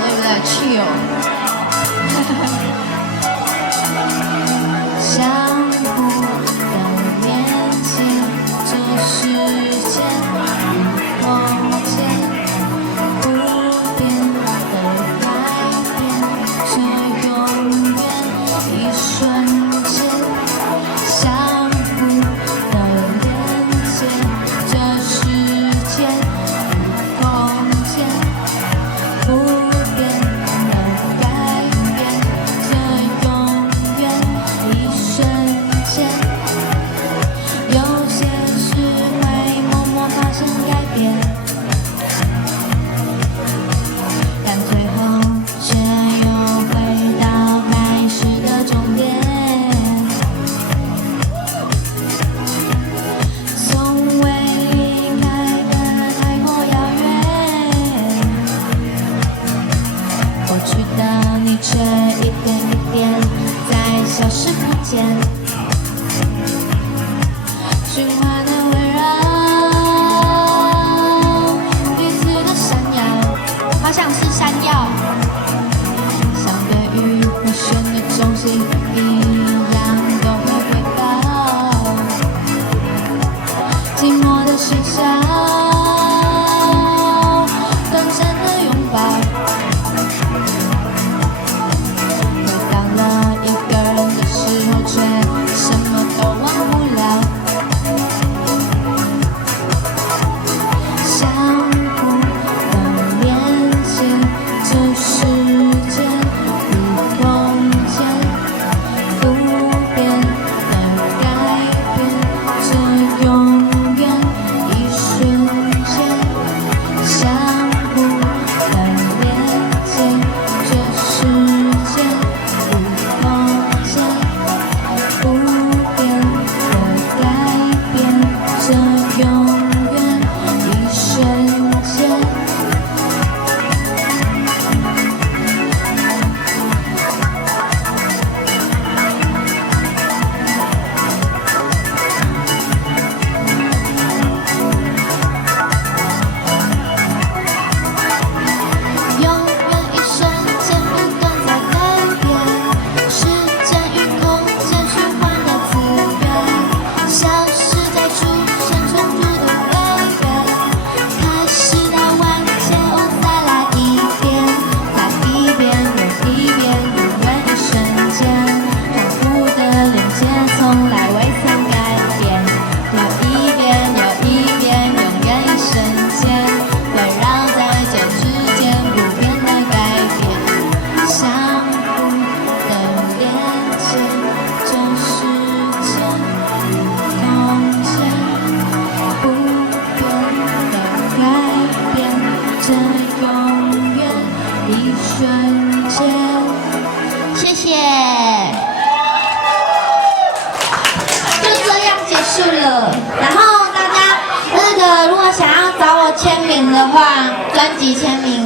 对不对？chill。相互的连接，这世界与空间，不变的改变，这永远一瞬间。相互的连接，这世界与空间，不变的改变，这永远一瞬间。有些事会默默发生改变，但最后却又回到开始的终点。从未离开的太过遥远，过去的你却一点一点在消失不见。循环的围绕，彼此的闪耀，好想吃山药。相对于回旋的中心，一样都会回报。寂寞的嬉笑，短暂的拥抱，回到了一个人的时候，却什么都忘不了。相互的连接，这世界与空间，不变的改变，这永远一瞬间。相互的连接，这世界与空间，不变的改变，这永远一瞬间。永远一瞬间不断在改变，时间与空间循环的资源，消失再出现重复的飞跃，开始到完结后再来一遍，再一遍又一遍，永远一瞬间，相互的连接从来未曾改变，又一遍又一遍，永远一瞬间，围绕在这之间不变的改变，相互的连接，这世界与空间，不变的改变，这永远一瞬间。谢谢，就这样结束了。然后大家如果想要找我签名的话，专辑签名